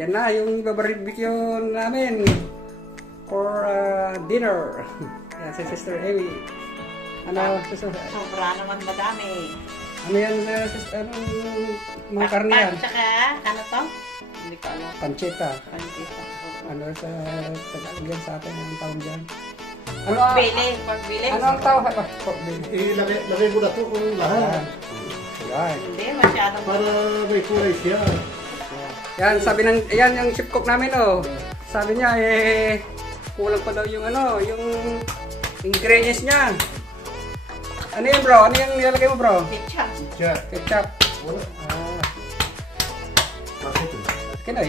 yan na yung barbecue namin for dinner. Yan si Sister Amy. Ano, Sister? Sobra naman madami. Ano yan, Sister? Anong mga karne yan? Tsaka, ano to? Hindi ko alam. Pancetta. Pancetta. Ano sa Tagalog yan sa atin? Anong tawag dyan? Ano Pagbili. Ano ang tawag? Pagbili. Lagay mo na ito kung lahat. Yan. Hindi, masyadong. Para may kulay siya. Yan, sabi ng, yan yung chef cook namin, oh. Sabi niya, kulang pa daw yung ano, yung ingredients niya. Ano yun, bro? Ano yung nilalagay mo, bro? Ketchup. Ketchup. Wala. Bakit? Kino,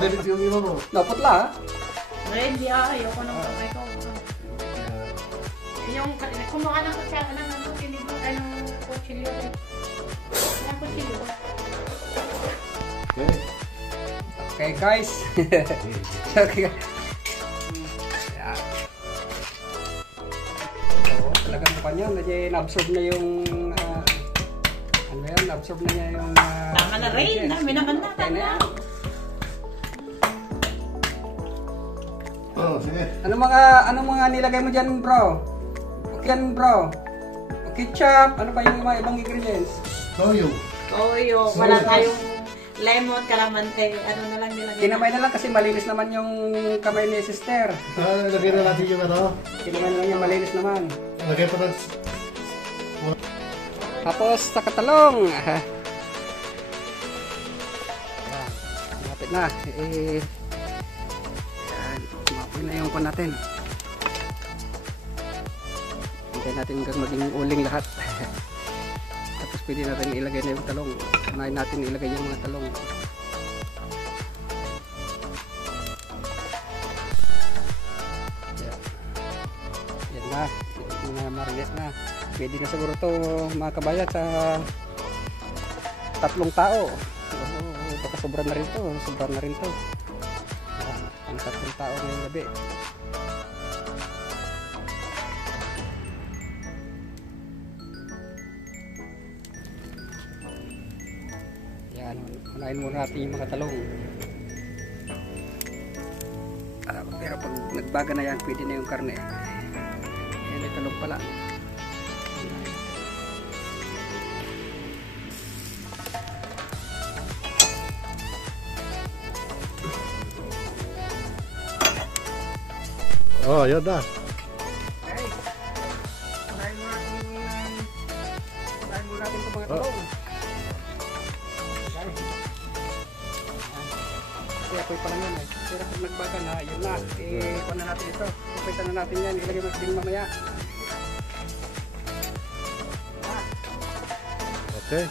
David yung iba mo. no, putla, Ready, ayoko nang kamay ko. Yung, kumuha ng kutsara ng ano, kinibo, anong kutsilyo. Anong kutsilyo? Okay. Okay, guys. Okay. Yan. So, talagang pa niya, na-absorb na yung, ano yan, na-absorb na niya yung, Tama na rin, dami naman na. Okay na yan. Oh, sige. Anong mga nilagay mo dyan, bro? Yan, bro. Ketchup, ano pa yung mga ibang ingredients? Toyo. Toyo, wala tayong lemon, kalamansi, ano na lang nilagay. Kinamay na lang kasi malinis naman yung kamay ni sister. Lagay na natin yung ano. Kinamay na lang yung malinis naman. Lagay pa ng... Tapos sa katalong. Yan, malapit na. Yan, malapit na yung pan natin. Hintayin natin hanggang maging uling lahat. Tapos pwede natin ilagay na yung talong. Unahin natin ilagay yung mga talong. Yan na. Yan na, marinate na. Pwede na siguro to mga kabayat sa 3 tao. Baka sobra na rin to. Sobra na rin to. Ang 3 tao ngayong gabi. Yan. Unahin muna natin yung mga talong. Pero pag nagbaga na yan, pwede na yung karne. Yan yung talong pala. Oh, yun na. Okay. Unahin muna natin itong mga talong. Kasi apoy pa lang yan eh. Pero pag nagbaga na, yun na. Kuha na natin ito. Pupitan na natin yan. Ilagay natin din mamaya. Okay.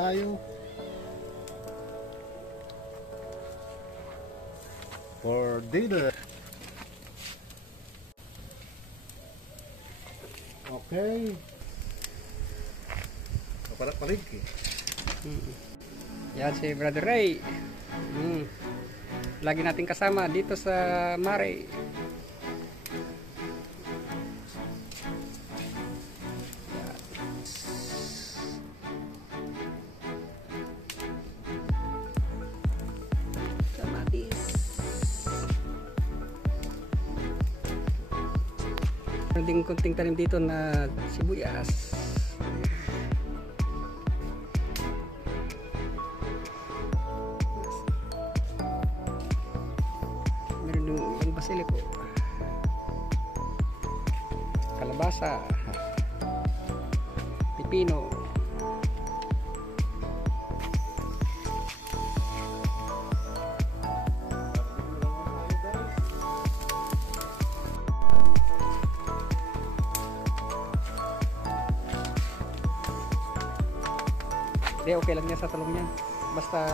Tayo for dinner. Okay. Kapalat palengke. Yan si Brother Ray. Lagi natin kasama dito sa Mare. Meron ding kunting tanim dito na sibuyas. Meron ding yung basiliko. Kalabasa. Pipino. Hindi, okay lang niya sa talong niya. Basta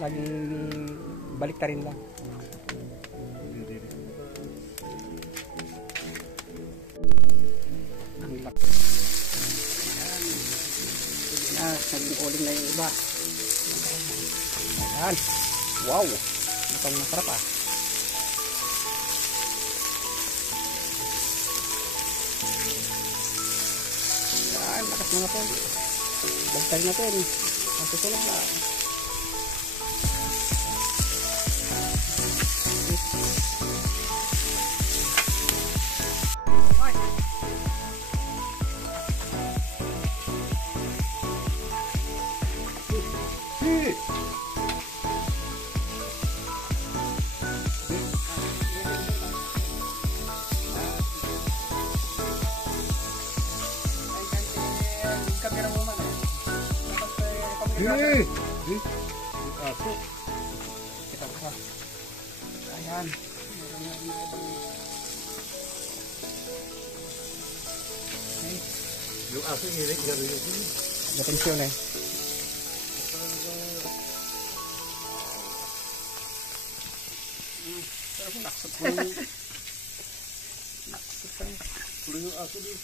laging balik ta rin lang. Ang laki. kuling na yung iba. Ayan. Wow. Mukhang masarap ah. Ayan, lakas mo natin. Bagtag natin. Masusunod na. Aso. Kita pa. Ayan. Okay. Yung aso nginig garo yun. Atensyon eh. Pero kung naksot ko. Naksot ka. Kulo yung aso din.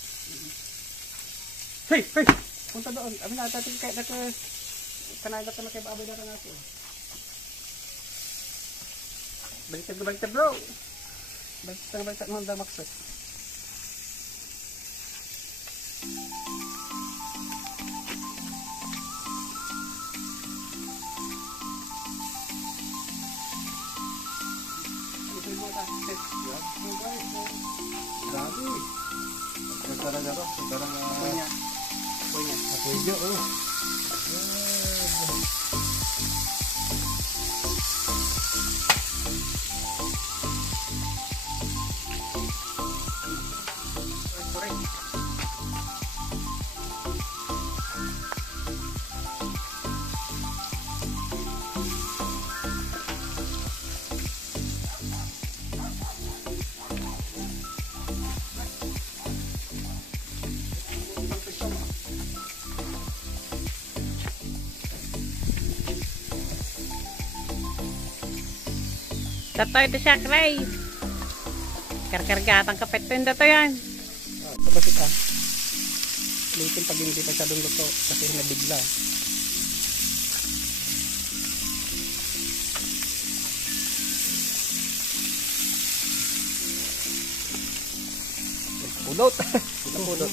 Hey! Hey! Punta doon. Amin na, dating kahit na kanagat na kay babay na ka natin. Baliktad bro! Baliktad mo ang maksot. Grabe. Ang talaga to. Parang Apoy niya. apoy niya. Oh. Tatoy ito siya, Cray. Karkargatang kapet to yung dato yan. Kabasit ah. Ulitin pag hindi pa siya luto kasi nabigla. Pulot. Pulot.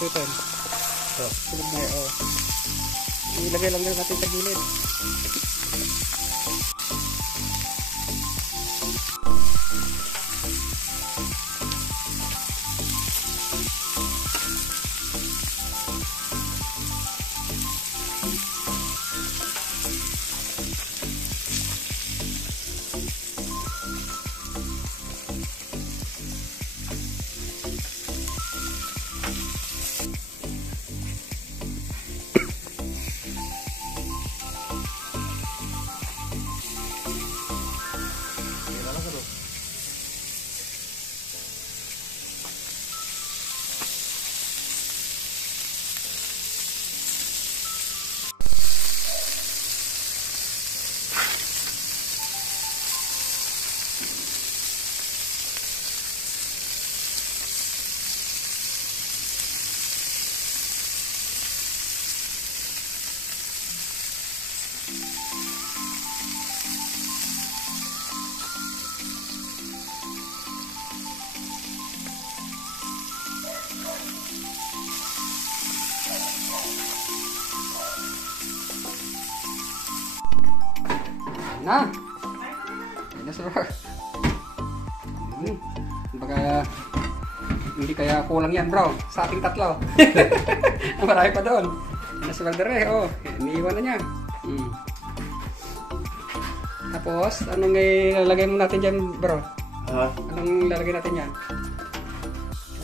Ito. Tulog na yun. Ilagay lang natin sa gilid. Na. Ayun na sir. Baga hindi kaya kulang yan bro sa ating tatlo. Marami pa doon. Nasa Valdere, oh. Iniiwan na niya. Tapos, anong ilalagay mo natin dyan bro? Anong ilalagay natin dyan?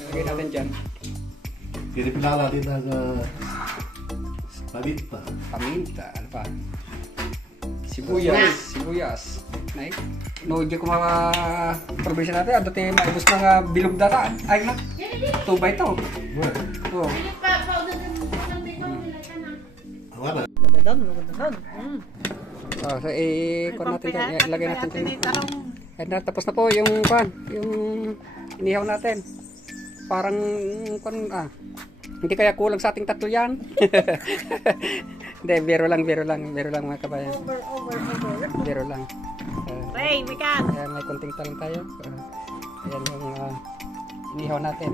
Ilalagay natin dyan. Pinipila natin ng paminta. Paminta, ano pa? Sibuyas. Nay, no, di ko ma-provision natin. Ato tayo maibos ng bilog data. Ay na, tubay to. Well, Oh. Pa Oh, so ikon natin dyan. Ilagay natin dyan. Ayan na, tapos na po yung kwan, yung inihaw natin. Parang kwan, hindi kaya kulang sa ating tatlo yan. Hindi, biro lang mga kabayan. Biro lang. Hey, Mikan! Ayan, may konting talong tayo. Ayan yung inihaw natin.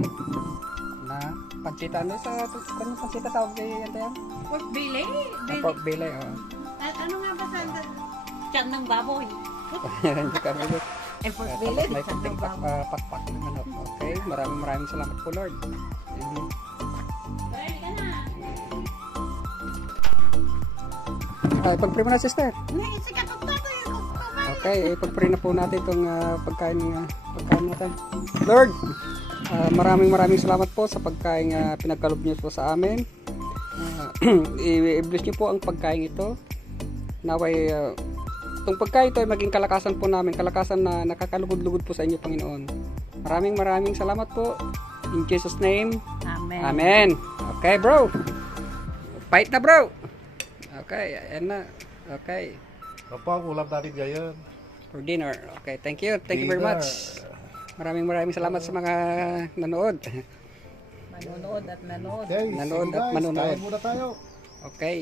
Na pancita. Ano sa pancita tawag kayo yan tayo? Pork belly. Pork belly, oh. At ano nga ba sa tiyan ng baboy? Hindi ka malit. Pork Tapos may konting pakpak ng manok. Okay, maraming salamat po Lord. Ready ka na? Ay, pag-pray mo na sister. Sikat ko to yung kumain. Okay, pag-pray na po natin itong pagkain natin. Lord, maraming salamat po sa pagkain pinagkalob niyo po sa amin. I-bless niyo po ang pagkain ito. Naway itong pagkain ito ay maging kalakasan po namin, kalakasan na nakakalugod-lugod po sa inyo, Panginoon. Maraming salamat po. In Jesus name. Amen. Amen. Okay, bro. Fight na, bro. Okay, ayan na. Okay. Apa, ulam natin ngayon. For dinner. Okay, thank you. Thank you very much. Maraming salamat sa mga nanood. Manonood at nanood. Okay, Nanood sige at guys, manonood. kain muna tayo. Okay.